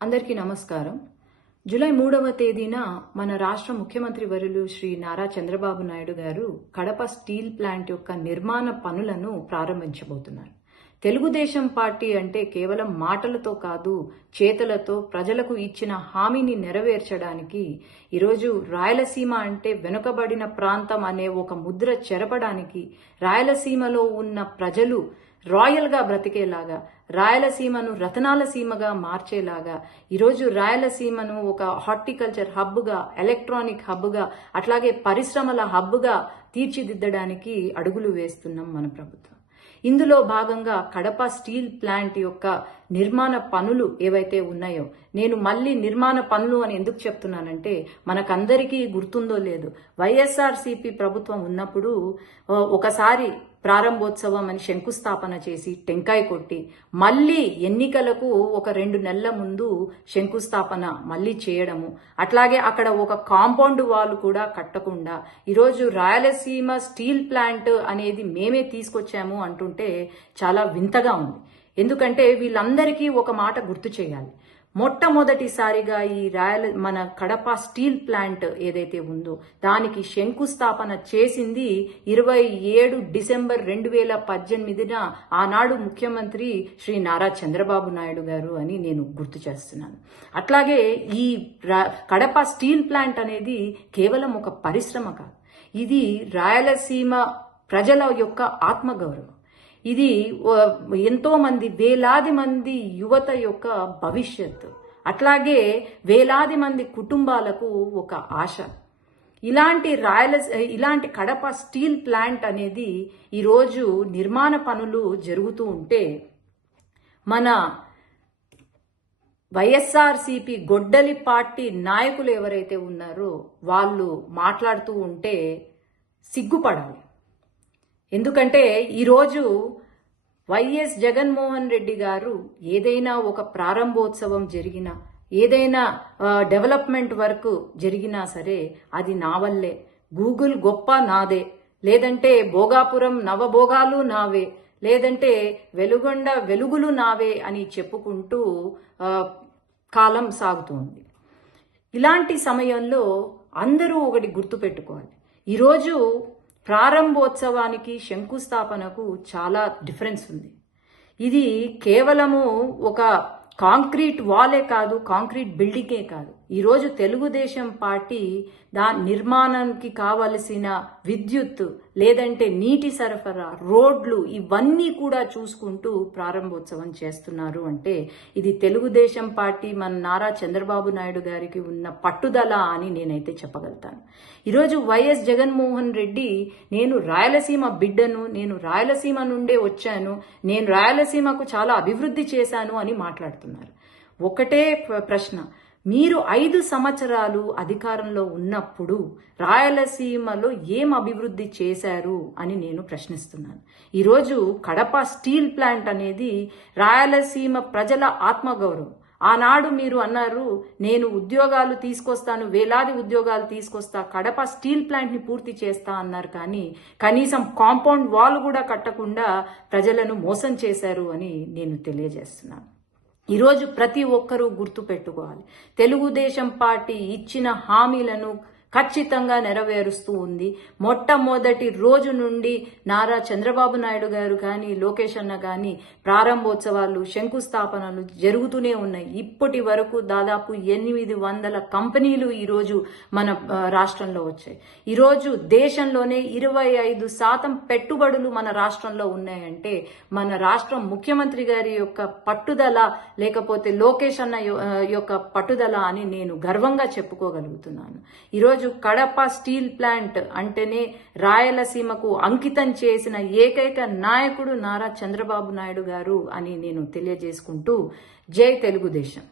అందరికీ నమస్కారం. జూలై 3వ తేదీన మన రాష్ట్ర ముఖ్యమంత్రి వర్యులు శ్రీ నారా చంద్రబాబు నాయుడు గారు కడప స్టీల్ ప్లాంట్ యొక్క నిర్మాణ పనులను ప్రారంభించబోతున్నారు. తెలుగుదేశం పార్టీ అంటే కేవలం మాటలతో కాదు, చేతలతో ప్రజలకు ఇచ్చిన హామీని నెరవేర్చడానికి ఈరోజు రాయలసీమ అంటే వెనుకబడిన ప్రాంతం అనే ఒక ముద్ర చెరపడానికి, రాయలసీమలో ఉన్న ప్రజలు రాయల్గా బ్రతికేలాగా, రాయలసీమను రతనాల సీమగా మార్చేలాగా, ఈరోజు రాయలసీమను ఒక హార్టికల్చర్ హబ్గా, ఎలక్ట్రానిక్ హబ్గా, అట్లాగే పరిశ్రమల హబ్గా తీర్చిదిద్దడానికి అడుగులు వేస్తున్నాం మన ప్రభుత్వం. ఇందులో భాగంగా కడప స్టీల్ ప్లాంట్ యొక్క నిర్మాణ పనులు ఏవైతే ఉన్నాయో, నేను మళ్ళీ నిర్మాణ పనులు అని ఎందుకు చెప్తున్నానంటే, మనకందరికీ గుర్తుందో లేదు, వైఎస్ఆర్సీపీ ప్రభుత్వం ఉన్నప్పుడు ఒకసారి ప్రారంభోత్సవం అని శంకుస్థాపన చేసి టెంకాయ కొట్టి, మళ్ళీ ఎన్నికలకు ఒక 2 నెలల ముందు శంకుస్థాపన మళ్ళీ చేయడము, అట్లాగే అక్కడ ఒక కాంపౌండ్ వాల్ కూడా కట్టకుండా ఈరోజు రాయలసీమ స్టీల్ ప్లాంట్ అనేది మేమే తీసుకొచ్చాము అంటుంటే చాలా వింతగా ఉంది. ఎందుకంటే వీళ్ళందరికీ ఒక మాట గుర్తు చేయాలి. మొట్టమొదటిసారిగా ఈ మన కడప స్టీల్ ప్లాంట్ ఏదైతే ఉందో దానికి శంకుస్థాపన చేసింది 27 డిసెంబర్ 2018న ఆనాడు ముఖ్యమంత్రి శ్రీ నారా చంద్రబాబు నాయుడు గారు అని నేను గుర్తు చేస్తున్నాను. అట్లాగే ఈ కడప స్టీల్ ప్లాంట్ అనేది కేవలం ఒక పరిశ్రమ కాదు, ఇది రాయలసీమ ప్రజల యొక్క ఆత్మగౌరవం. ఇది ఎంతో మంది, వేలాది మంది యువత యొక్క భవిష్యత్తు, అట్లాగే వేలాది మంది కుటుంబాలకు ఒక ఆశ. ఇలాంటి కడప స్టీల్ ప్లాంట్ అనేది ఈరోజు నిర్మాణ పనులు జరుగుతూ ఉంటే, మన వైఎస్ఆర్సీపీ గొడ్డలి పార్టీ నాయకులు ఎవరైతే ఉన్నారో వాళ్ళు మాట్లాడుతూ ఉంటే సిగ్గుపడాలి. ఎందుకంటే ఈరోజు వైఎస్ జగన్మోహన్ రెడ్డి గారు ఏదైనా ఒక ప్రారంభోత్సవం జరిగినా, ఏదైనా డెవలప్మెంట్ వర్క్ జరిగినా సరే అది నా వల్లే, గూగుల్ గొప్ప నాదే, లేదంటే భోగాపురం నవభోగాలు నావే, లేదంటే వెలుగొండ వెలుగులు నావే అని చెప్పుకుంటూ కాలం సాగుతుంది. ఇలాంటి సమయంలో అందరూ ఒకటి గుర్తుపెట్టుకోవాలి, ఈరోజు ప్రారంభోత్సవానికి శంకుస్థాపనకు చాలా డిఫరెన్స్ ఉంది. ఇది కేవలము ఒక కాంక్రీట్ వాలే కాదు, కాంక్రీట్ బిల్డింగే కాదు. ఈరోజు తెలుగుదేశం పార్టీ దాని నిర్మాణానికి కావలసిన విద్యుత్, లేదంటే నీటి సరఫరా, రోడ్లు ఇవన్నీ కూడా చూసుకుంటూ ప్రారంభోత్సవం చేస్తున్నారు అంటే ఇది తెలుగుదేశం పార్టీ మన నారా చంద్రబాబు నాయుడు గారికి ఉన్న పట్టుదల అని నేనైతే చెప్పగలుగుతాను. ఈరోజు వైఎస్ జగన్మోహన్ రెడ్డి నేను రాయలసీమ బిడ్డను, నేను రాయలసీమ నుండే వచ్చాను, నేను రాయలసీమకు చాలా అభివృద్ధి చేశాను అని మాట్లాడుతున్నారు. ఒకటే ప్రశ్న, మీరు 5 సంవత్సరాలు అధికారంలో ఉన్నప్పుడు రాయలసీమలో ఏం అభివృద్ధి చేశారు అని నేను ప్రశ్నిస్తున్నాను. ఈరోజు కడప స్టీల్ ప్లాంట్ అనేది రాయలసీమ ప్రజల ఆత్మగౌరవం. ఆనాడు మీరు అన్నారు, నేను ఉద్యోగాలు తీసుకొస్తాను, వేలాది ఉద్యోగాలు తీసుకొస్తా, కడప స్టీల్ ప్లాంట్ ని పూర్తి చేస్తా అన్నారు. కానీ కనీసం కాంపౌండ్ వాల్ కూడా కట్టకుండా ప్రజలను మోసం చేశారు అని నేను తెలియజేస్తున్నాను. ఈరోజు ప్రతి ఒక్కరూ గుర్తు పెట్టుకోవాలి, తెలుగుదేశం పార్టీ ఇచ్చిన హామీలను ఖచ్చితంగా నెరవేరుస్తూ ఉంది. మొట్టమొదటి రోజు నుండి నారా చంద్రబాబు నాయుడు గారు కానీ, లోకేష్ అన్న కానీ ప్రారంభోత్సవాలు, శంకుస్థాపనలు జరుగుతూనే ఉన్నాయి. ఇప్పటి వరకు దాదాపు 800 కంపెనీలు ఈరోజు మన రాష్ట్రంలో వచ్చాయి. ఈరోజు దేశంలోనే 25% పెట్టుబడులు మన రాష్ట్రంలో ఉన్నాయంటే మన రాష్ట్రం ముఖ్యమంత్రి గారి యొక్క పట్టుదల, లేకపోతే లోకేష్ అన్న యొక్క పట్టుదల అని నేను గర్వంగా చెప్పుకోగలుగుతున్నాను. ఈరోజు కడప స్టీల్ ప్లాంట్ అంటేనే రాయలసీమకు అంకితం చేసిన ఏకైక నాయకుడు నారా చంద్రబాబు నాయుడు గారు అని నేను తెలియజేసుకుంటూ, జై తెలుగుదేశం.